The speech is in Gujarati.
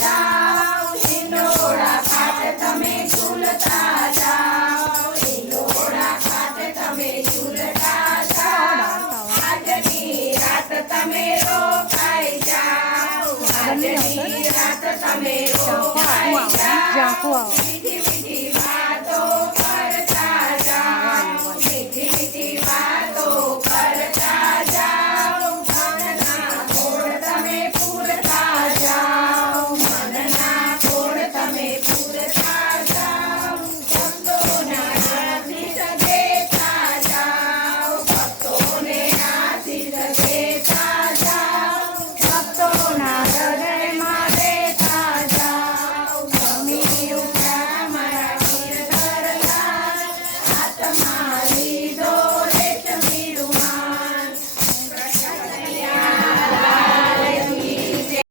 જાઓ, હિંડોળા ખાટ તમે ઝૂલતા જાઓ, હિંડોળા ખાટ તમે ઝૂલતા જાઓ, આજની રાત તમે રોકાઈ જાઓ, આજની રાત તમે રોકાઈ જાઓ.